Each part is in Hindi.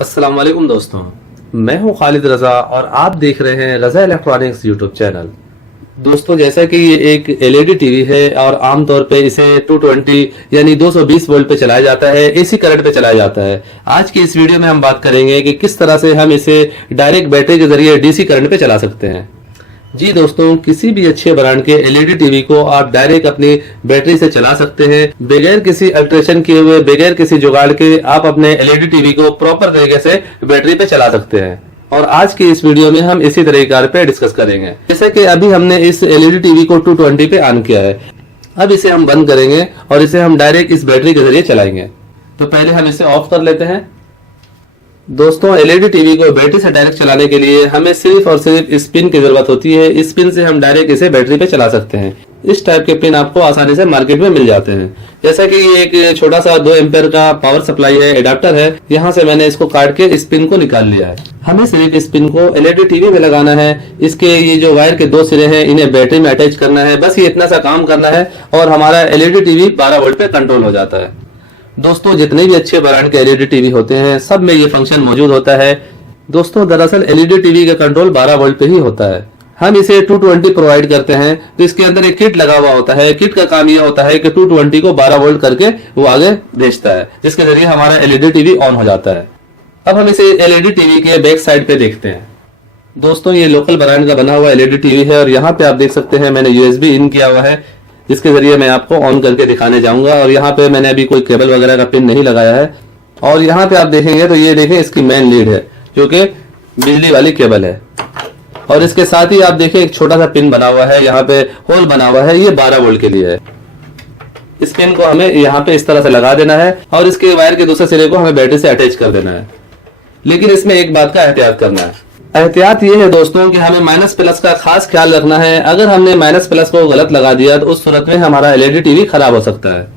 अस्सलाम वालेकुम दोस्तों, मैं हूं खालिद रजा और आप देख रहे हैं रजा इलेक्ट्रॉनिक्स यूट्यूब चैनल। दोस्तों, जैसा कि ये एक एलईडी टीवी है और आमतौर पे इसे 220 यानी 220 वोल्ट पे चलाया जाता है, एसी करंट पे चलाया जाता है। आज की इस वीडियो में हम बात करेंगे कि किस तरह से हम इसे डायरेक्ट बैटरी के जरिए डीसी करंट पे चला सकते हैं। जी दोस्तों, किसी भी अच्छे ब्रांड के एलईडी टीवी को आप डायरेक्ट अपनी बैटरी से चला सकते हैं, बगैर किसी अल्ट्रेशन किए हुए, बगैर किसी जुगाड़ के आप अपने एलईडी टीवी को प्रॉपर तरीके से बैटरी पे चला सकते हैं। और आज की इस वीडियो में हम इसी तरीके पे डिस्कस करेंगे। जैसे कि अभी हमने इस एलईडी टीवी को 220 पे ऑन किया है। अब इसे हम बंद करेंगे और इसे हम डायरेक्ट इस बैटरी के जरिए चलाएंगे। तो पहले हम इसे ऑफ कर लेते हैं। दोस्तों, एलईडी टीवी को बैटरी से डायरेक्ट चलाने के लिए हमें सिर्फ और सिर्फ इस पिन की जरूरत होती है। इस पिन से हम डायरेक्ट इसे बैटरी पे चला सकते हैं। इस टाइप के पिन आपको आसानी से मार्केट में मिल जाते हैं। जैसा कि ये एक छोटा सा 2 एम्पेयर का पावर सप्लाई है, एडाप्टर है। यहाँ से मैंने इसको काट के इस पिन को निकाल लिया है। हमें सिर्फ इस पिन को एलईडी टीवी में लगाना है। इसके ये जो वायर के 2 सिरे हैं, इन्हें बैटरी में अटैच करना है। बस ये इतना सा काम करना है और हमारा एलईडी टीवी 12 वोल्ट पे कंट्रोल हो जाता है। दोस्तों, जितने भी अच्छे ब्रांड के एलईडी टीवी होते हैं, सब में ये फंक्शन मौजूद होता है। दोस्तों, दरअसल एलईडी टीवी का कंट्रोल 12 वोल्ट पे ही होता है। हम इसे 220 प्रोवाइड करते हैं, तो इसके अंदर एक किट लगा हुआ होता है। किट का काम यह होता है कि 220 को 12 वोल्ट करके वो आगे भेजता है, जिसके जरिए हमारा एलईडी टीवी ऑन हो जाता है। अब हम इसे एलईडी टीवी के बैक साइड पे देखते हैं। दोस्तों, ये लोकल ब्रांड का बना हुआ एलईडी टीवी है और यहाँ पे आप देख सकते हैं मैंने यूएसबी इन किया हुआ है, जिसके जरिए मैं आपको ऑन करके दिखाने जाऊंगा। और यहाँ पे मैंने अभी कोई केबल वगैरह का पिन नहीं लगाया है। और यहाँ पे आप देखेंगे तो ये देखें, इसकी मेन लीड है जो कि बिजली वाली केबल है। और इसके साथ ही आप देखें एक छोटा सा पिन बना हुआ है, यहाँ पे होल बना हुआ है, ये 12 वोल्ट के लिए है। इस पिन को हमें यहाँ पे इस तरह से लगा देना है और इसके वायर के दूसरे सिरे को हमें बैटरी से अटैच कर देना है। लेकिन इसमें एक बात का एहतियात करना है। एहतियात ये है दोस्तों कि हमें माइनस प्लस का खास ख्याल रखना है। अगर हमने माइनस प्लस को गलत लगा दिया तो उस सूरत में हमारा एलईडी टीवी खराब हो सकता है।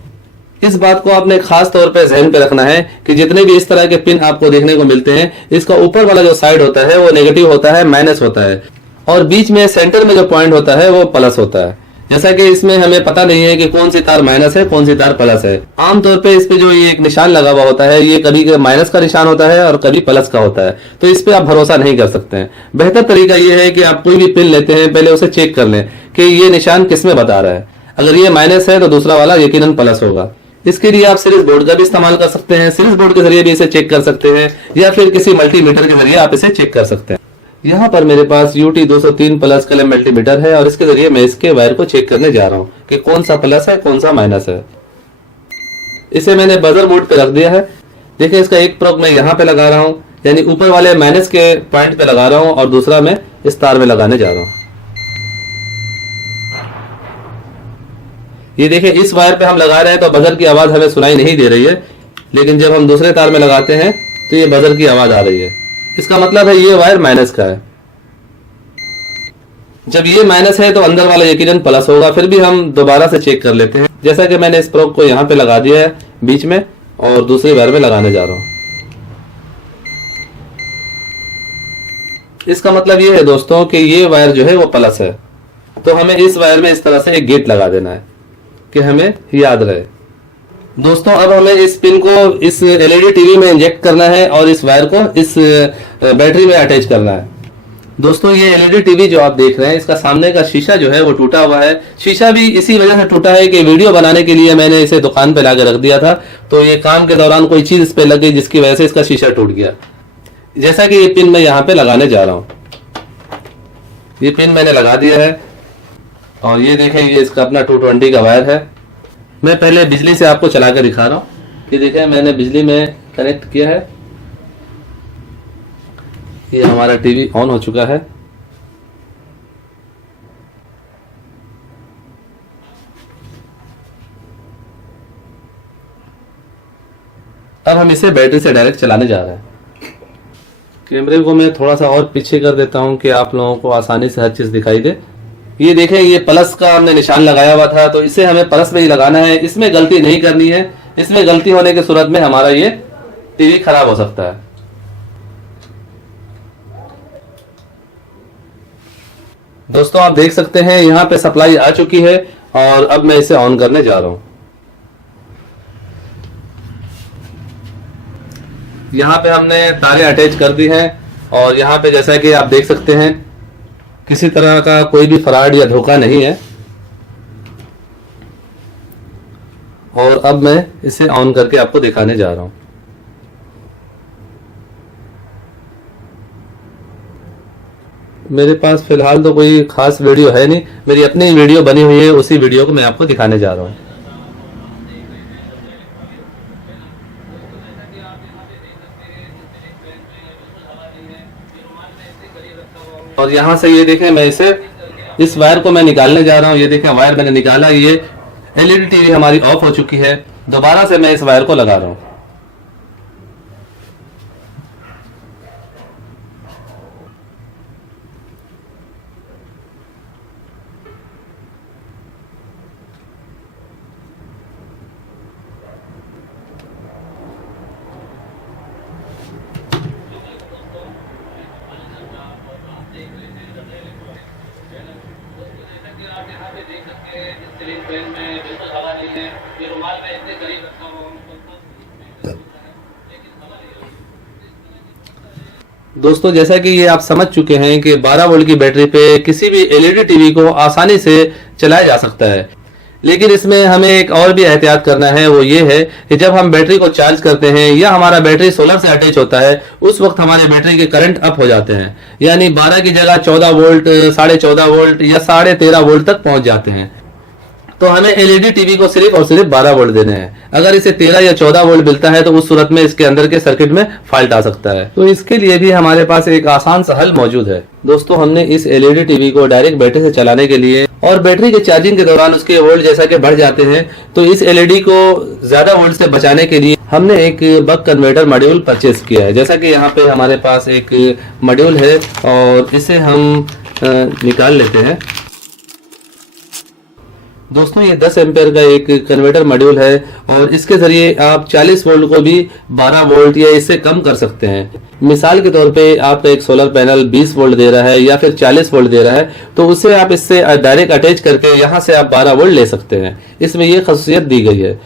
इस बात को आपने खास तौर पे ध्यान पे रखना है कि जितने भी इस तरह के पिन आपको देखने को मिलते हैं, इसका ऊपर वाला जो साइड होता है वो नेगेटिव होता है, माइनस होता है, और बीच में सेंटर में जो पॉइंट होता है वो प्लस होता है। जैसा कि इसमें हमें पता नहीं है कि कौन सी तार माइनस है, कौन सी तार प्लस है। आमतौर पे इस पे जो ये एक निशान लगा हुआ होता है, ये कभी माइनस का निशान होता है और कभी प्लस का होता है, तो इस पे आप भरोसा नहीं कर सकते हैं। बेहतर तरीका ये है कि आप कोई भी पिन लेते हैं, पहले उसे चेक कर लें कि ये निशान किस में बता रहा है। अगर ये माइनस है तो दूसरा वाला यकीनन प्लस होगा। इसके लिए आप सीरीज बोर्ड का भी इस्तेमाल कर सकते हैं। सीरीज बोर्ड के जरिए भी इसे चेक कर सकते हैं, या फिर किसी मल्टीमीटर के जरिए आप इसे चेक कर सकते हैं। यहाँ पर मेरे पास UT 203 प्लस कलम मल्टीमीटर है और इसके जरिए मैं इसके वायर को चेक करने जा रहा हूँ कि कौन सा प्लस है, कौन सा माइनस है। इसे मैंने बजर मोड पे रख दिया है। देखिए, इसका एक प्रोब मैं यहाँ पे लगा रहा हूँ, यानी ऊपर वाले माइनस के पॉइंट पे लगा रहा हूँ, और दूसरा मैं इस तार में लगाने जा रहा हूँ। ये देखिए, इस वायर पे हम लगा रहे हैं तो बजर की आवाज हमें सुनाई नहीं दे रही है, लेकिन जब हम दूसरे तार में लगाते हैं तो ये बजर की आवाज आ रही है। इसका मतलब है ये वायर माइनस का है। जब ये माइनस है तो अंदर वाला यकीनन प्लस होगा। फिर भी हम दोबारा से चेक कर लेते हैं। जैसा कि मैंने इस प्रोब को यहाँ पे लगा दिया है बीच में, और दूसरे वायर में लगाने जा रहा हूँ। इसका मतलब ये है दोस्तों कि ये वायर जो है वो प्लस है, तो हमें इस वायर में इस तरह से एक गेट लगा देना है कि हमें याद रहे। दोस्तों, अब हमें इस पिन को इस एलईडी टीवी में इंजेक्ट करना है और इस वायर को इस बैटरी में अटैच करना है। दोस्तों, ये एलईडी टीवी जो आप देख रहे हैं, इसका सामने का शीशा जो है वो टूटा हुआ है। शीशा भी इसी वजह से टूटा है कि वीडियो बनाने के लिए मैंने इसे दुकान पे लाके रख दिया था, तो ये काम के दौरान कोई चीज इस पे लग गई जिसकी वजह से इसका शीशा टूट गया। जैसा कि ये पिन मैं यहाँ पे लगाने जा रहा हूँ। ये पिन मैंने लगा दिया है और ये देखें, ये इसका अपना 220 का वायर है। मैं पहले बिजली से आपको चला कर दिखा रहा हूँ। ये देखें, मैंने बिजली में कनेक्ट किया है। ये हमारा टीवी ऑन हो चुका है। अब हम इसे बैटरी से डायरेक्ट चलाने जा रहे हैं। कैमरे को मैं थोड़ा सा और पीछे कर देता हूं कि आप लोगों को आसानी से हर चीज दिखाई दे। ये देखें, ये प्लस का हमने निशान लगाया हुआ था, तो इसे हमें प्लस में ही लगाना है। इसमें गलती नहीं करनी है। इसमें गलती होने की सूरत में हमारा ये टीवी खराब हो सकता है। दोस्तों, आप देख सकते हैं यहाँ पे सप्लाई आ चुकी है और अब मैं इसे ऑन करने जा रहा हूं। यहाँ पे हमने तारे अटैच कर दी हैं और यहाँ पे जैसा कि आप देख सकते हैं किसी तरह का कोई भी फ्रॉड या धोखा नहीं है। और अब मैं इसे ऑन करके आपको दिखाने जा रहा हूं। मेरे पास फिलहाल तो कोई खास वीडियो है नहीं, मेरी अपनी वीडियो बनी हुई है, उसी वीडियो को मैं आपको दिखाने जा रहा हूं। और यहाँ से ये देखें, मैं इस वायर को मैं निकालने जा रहा हूँ। ये देखें वायर मैंने निकाला, ये एलईडी टीवी हमारी ऑफ हो चुकी है। दोबारा से मैं इस वायर को लगा रहा हूँ। दोस्तों जैसा कि ये आप समझ चुके हैं कि 12 वोल्ट की बैटरी पे किसी भी एलईडी टीवी को आसानी से चलाया जा सकता है। लेकिन इसमें हमें एक और भी एहतियात करना है, वो ये है कि जब हम बैटरी को चार्ज करते हैं या हमारा बैटरी सोलर से अटैच होता है, उस वक्त हमारे बैटरी के करंट अप हो जाते हैं, यानी 12 की जगह 14 वोल्ट, 14.5 वोल्ट या 13.5 वोल्ट तक पहुंच जाते हैं। तो हमें एलईडी टीवी को सिर्फ और सिर्फ 12 वोल्ट देने हैं। अगर इसे 13 या 14 वोल्ट मिलता है तो उस सूरत में इसके अंदर के सर्किट में फॉल्ट आ सकता है। तो इसके लिए भी हमारे पास एक आसान सा हल मौजूद है। दोस्तों हमने इस एलईडी टीवी को डायरेक्ट बैटरी से चलाने के लिए और बैटरी के चार्जिंग के दौरान उसके वोल्ट जैसा कि बढ़ जाते हैं, तो इस एलईडी को ज्यादा वोल्ट से बचाने के लिए हमने एक बक कन्वर्टर मॉड्यूल परचेज किया है। जैसा कि यहाँ पे हमारे पास एक मॉड्यूल है और इसे हम निकाल लेते हैं। दोस्तों ये 10 एम्पेयर का एक कन्वर्टर मॉड्यूल है और इसके जरिए आप 40 वोल्ट को भी 12 वोल्ट या इससे कम कर सकते हैं। मिसाल के तौर पे आपका एक सोलर पैनल 20 वोल्ट दे रहा है या फिर 40 वोल्ट दे रहा है, तो उसे आप इससे डायरेक्ट अटैच करके यहाँ से आप 12 वोल्ट ले सकते हैं। इसमें ये खासियत दी गई है।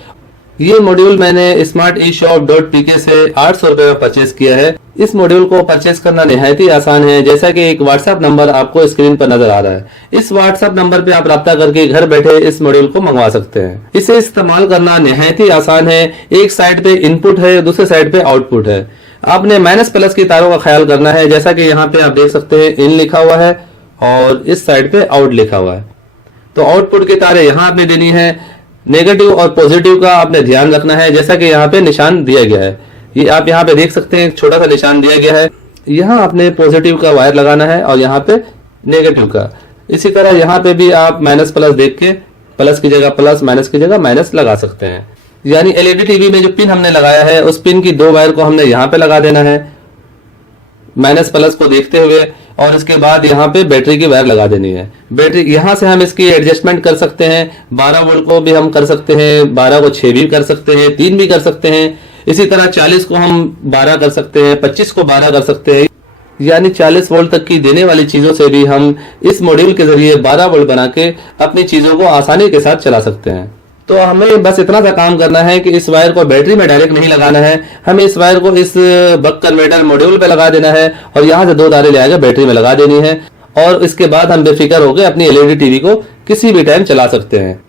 ये मॉड्यूल मैंने smarteshop.pk से 800 रुपए में परचेज किया है। इस मॉड्यूल को परचेज करना निहायत ही आसान है। जैसा कि एक व्हाट्सएप नंबर आपको स्क्रीन पर नजर आ रहा है, इस व्हाट्सएप नंबर पे आप राब्ता करके घर बैठे इस मॉड्यूल को मंगवा सकते हैं। इसे इस्तेमाल करना निहायत ही आसान है। एक साइड पे इनपुट है, दूसरे साइड पे आउटपुट है। आपने माइनस प्लस की तारों का ख्याल करना है। जैसा कि यहाँ पे आप देख सकते हैं इन लिखा हुआ है और इस साइड पे आउट लिखा हुआ है। तो आउटपुट की तारें यहाँ आपने देनी है। नेगेटिव और पॉजिटिव का आपने ध्यान रखना है। जैसा कि यहाँ पे निशान दिया गया है, ये आप यहाँ पे देख सकते हैं, एक छोटा सा निशान दिया गया है। यहाँ आपने पॉजिटिव का वायर लगाना है और यहाँ पे नेगेटिव का। इसी तरह यहाँ पे भी आप माइनस प्लस देख के प्लस की जगह प्लस, माइनस की जगह माइनस लगा सकते हैं। यानी एलईडी टीवी में जो पिन हमने लगाया है उस पिन की 2 वायर को हमने यहाँ पे लगा देना है माइनस प्लस को देखते हुए, और इसके बाद यहाँ पे बैटरी की वायर लगा देनी है। बैटरी यहाँ से हम इसकी एडजस्टमेंट कर सकते हैं। 12 वोल्ट को भी हम कर सकते हैं, 12 को 6 भी कर सकते हैं, 3 भी कर सकते हैं। इसी तरह 40 को हम 12 कर सकते हैं, 25 को 12 कर सकते हैं। यानी 40 वोल्ट तक की देने वाली चीजों से भी हम इस मॉड्यूल के जरिए 12 वोल्ट बना के अपनी चीजों को आसानी के साथ चला सकते हैं। तो हमें बस इतना सा काम करना है कि इस वायर को बैटरी में डायरेक्ट नहीं लगाना है, हमें इस वायर को इस बक कन्वर्टर मॉड्यूल पे लगा देना है और यहाँ से 2 तारें ले आकर बैटरी में लगा देनी है। और इसके बाद हम बेफिक्र होकर अपनी एलईडी टीवी को किसी भी टाइम चला सकते हैं,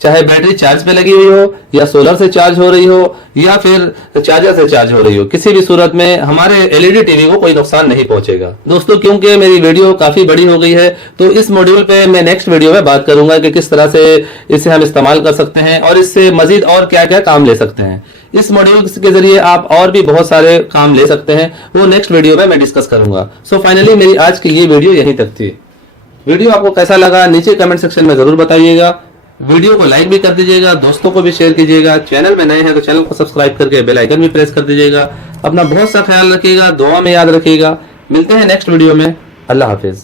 चाहे बैटरी चार्ज पे लगी हुई हो या सोलर से चार्ज हो रही हो या फिर चार्जर से चार्ज हो रही हो। किसी भी सूरत में हमारे एलईडी टीवी को कोई नुकसान नहीं पहुंचेगा। दोस्तों क्योंकि मेरी वीडियो काफी बड़ी हो गई है, तो इस मॉड्यूल पे मैं नेक्स्ट वीडियो में बात करूंगा कि किस तरह से इसे हम इस्तेमाल कर सकते हैं और इससे मजीद और क्या क्या काम ले सकते हैं। इस मॉड्यूल के जरिए आप और भी बहुत सारे काम ले सकते हैं, वो नेक्स्ट वीडियो में मैं डिस्कस करूंगा। सो फाइनली मेरी आज की ये वीडियो यहीं तक थी। वीडियो आपको कैसा लगा नीचे कमेंट सेक्शन में जरूर बताइएगा। वीडियो को लाइक भी कर दीजिएगा, दोस्तों को भी शेयर कीजिएगा। चैनल में नए हैं तो चैनल को सब्सक्राइब करके बेल आइकन भी प्रेस कर दीजिएगा। अपना बहुत सा ख्याल रखिएगा, दुआ में याद रखिएगा। मिलते हैं नेक्स्ट वीडियो में। अल्लाह हाफिज।